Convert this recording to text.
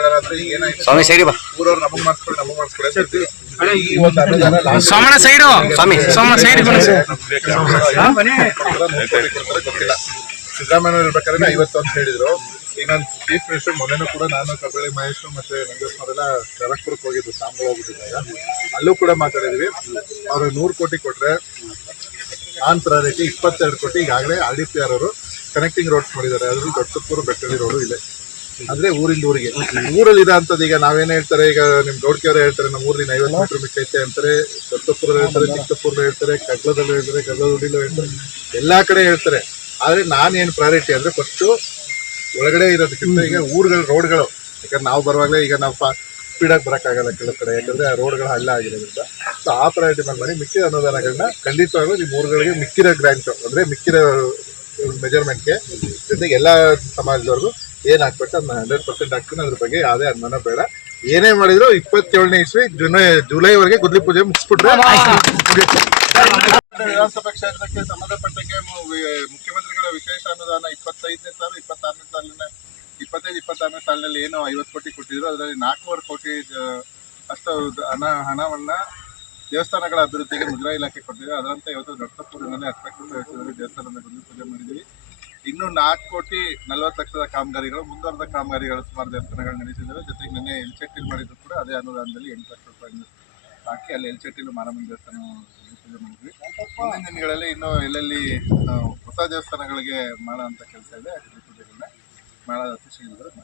ಕೇಳೋಣ ಅಂದ್ರೆ ಈಗ ಏನಾಯ್ತು ಸ್ವಾಮಿ ಸೈಡ್ ಬಾ ಊರವ್ರು ನಮಗ್ ಮಾಡಿಸ್ಕೊಳ್ಳಿ ಈ ಒಂದು ಅನುದಾನ ಸೋಮಣ್ಣ ಸೈಡು ಸ್ವಾಮಿ ಸೋಮಣ್ಣ ಸೈಡ್ ಗೊತ್ತಿಲ್ಲ. ಸಿದ್ದರಾಮಯ್ಯ ಇರ್ಬೇಕಾದ್ರೆ 50 ಅಂತ ಹೇಳಿದ್ರು. ಈಗ ನಾನು ಚೀಫ್ ಮಿನಿಸ್ಟರ್ ಮೊನ್ನೆನೂ ಕೂಡ ನಾನು ಕಬ್ಬಳ್ಳಿ ಮಹೇಶ್ ಮತ್ತೆ ನಂಜೇಶ್ ಅವರೆಲ್ಲ ಖರಗ್ಪುರಕ್ಕೆ ಹೋಗಿದ್ದು ಸಾಂಬಳ ಹೋಗ್ಬಿಟ್ಟಿದ್ದಾಗ ಅಲ್ಲೂ ಕೂಡ ಮಾತಾಡಿದ್ವಿ. ಅವ್ರು 100 ಕೋಟಿ ಕೊಟ್ರೆ ಆನ್ ಪ್ರಯಾರಿಟಿ 22 ಕೋಟಿ ಈಗಾಗಲೇ RDPR ಅವರು ಕನೆಕ್ಟಿಂಗ್ ರೋಡ್ಸ್ ಮಾಡಿದ್ದಾರೆ. ಅದ್ರಲ್ಲಿ ದೊಡ್ಡಪುರ ಬೆಟ್ಟಳ್ಳಿ ರೋಡು ಇದೆ. ಅಂದ್ರೆ ಊರಿಂದ ಊರಿಗೆ ಊರಲ್ಲಿ ಇರೋಂಥದ್ದು. ಈಗ ನಾವೇನು ಹೇಳ್ತಾರೆ, ಈಗ ನಿಮ್ ಗೌಡ್ಕಿಯವರು ಹೇಳ್ತಾರೆ ನಮ್ಮ ಊರಿನ 50 ಮೀಟರ್ ಮಿಕ್ಕೈತೆ ಅಂತಾರೆ, ದೊಡ್ಡಪುರ ಹೇಳ್ತಾರೆ, ಚಿಕ್ಕಪುರ ಹೇಳ್ತಾರೆ, ಕಗ್ಲದಲ್ಲೂ ಹೇಳ್ತಾರೆ, ಕಗ್ಲದುಡಿಲೂ ಹೇಳ್ತಾರೆ, ಎಲ್ಲಾ ಕಡೆ ಹೇಳ್ತಾರೆ. ಆದ್ರೆ ನಾನೇನು ಪ್ರಯಾರಿಟಿ ಅಂದ್ರೆ ಫಸ್ಟು ಒಳಗಡೆ ಇರೋದಕ್ಕಿಂತ ಈಗ ಊರುಗಳ ರೋಡ್ಗಳು, ಯಾಕಂದ್ರೆ ನಾವು ಬರುವಾಗಲೇ ಈಗ ನಾವು ಸ್ಪೀಡಾಗಿ ಬರೋಕ್ಕಾಗಲ್ಲ ಕೆಲವು ಕಡೆ, ಯಾಕಂದ್ರೆ ಆ ರೋಡ್ಗಳು ಹಳ್ಳ ಆಗಿರೋದ್ರಿಂದ. ಸೊ ಆ ಪ್ರಯಾರಿಟಿ ಮಾಡಿ ಮಿಕ್ಕಿದ ಅನುದಾನಗಳನ್ನ ಖಂಡಿತವಾಗ್ಲೂ ನಿಮ್ಮ ಊರುಗಳಿಗೆ ಮಿಕ್ಕಿರೋ ಗ್ರ್ಯಾಂಟು ಅಂದ್ರೆ ಮಿಕ್ಕಿರೋ ಮೆಜರ್ಮೆಂಟ್ಗೆ ಜೊತೆಗೆ ಎಲ್ಲ ಸಮಾಜದವ್ರಿಗೂ ಏನ್ ಹಾಕ್ಬೇಕು ಅದನ್ನ 100% ಹಾಕ್ತೀನಿ. ಅದ್ರ ಬಗ್ಗೆ ಯಾವುದೇ ಅನುಮಾನ ಬೇಡ. ಏನೇ ಮಾಡಿದ್ರು 27ನೇ ಇಸ್ವಿ ಜುಲೈವರೆಗೆ ಗುದ್ಲಿ ಪೂಜೆ ಮುಗಿಸ್ಬಿಟ್ರೆ ವಿಧಾನಸಭಾ ಕ್ಷೇತ್ರಕ್ಕೆ ಸಂಬಂಧಪಟ್ಟಂಗೆ ಮುಖ್ಯಮಂತ್ರಿಗಳ ವಿಶೇಷ ಅನುದಾನ 25ನೇ ಸಾಲು 26ನೇ ಸಾಲಿನ 25-26ನೇ ಸಾಲಿನಲ್ಲಿ ಏನು 50 ಕೋಟಿ ಕೊಟ್ಟಿದ್ರು. ಅದರಲ್ಲಿ 4.5 ಕೋಟಿ ಅಷ್ಟು ಹಣವನ್ನ ದೇವಸ್ಥಾನಗಳ ಅಭಿವೃದ್ಧಿಗೆ ಮುಜರಾಯಿ ಇಲಾಖೆ ಕೊಟ್ಟಿದೆ. ಅದರಂತೆ ಇವತ್ತು ದೊಡ್ಡಪುರಿನಲ್ಲಿ 10 ವೆಚ್ಚದಲ್ಲಿ ದೇವಸ್ಥಾನದ ಗುದ್ಲಿ ಪೂಜೆ ಮಾಡಿದ್ವಿ. ಇನ್ನು 4,40,00,000 ಕಾಮಗಾರಿಗಳು, ಮುಂದುವರೆದ ಕಾಮಗಾರಿಗಳು ಸುಮಾರು ದೇವಸ್ಥಾನಗಳು ನಡೆಸಿದ್ದಾರೆ. ಜೊತೆಗೆ ನಿನ್ನೆ ಎಲ್ಚೆಟ್ಟಿಲ್ ಮಾಡಿದ್ರು ಕೂಡ ಅದೇ ಅನುದಾನದಲ್ಲಿ 8 ಲಕ್ಷ ರೂಪಾಯಿ ಹಾಕಿ ಅಲ್ಲಿ ಎಲ್ಚೆಟ್ಟಿಲು ಮಾರಮ್ಮನ ದೇವಸ್ಥಾನ ಪೂಜೆ ಮಾಡಿದ್ವಿ. ಮುಂದಿನ ದಿನಗಳಲ್ಲಿ ಇನ್ನು ಎಲ್ಲೆಲ್ಲಿ ಹೊಸ ದೇವಸ್ಥಾನಗಳಿಗೆ ಮಾಡೋ ಅಂತ ಕೆಲಸ ಇದೆ, ಪೂಜೆಗಳನ್ನ ಮಾಡೋದು ಅತಿ ಶೀಘ್ರದಲ್ಲಿ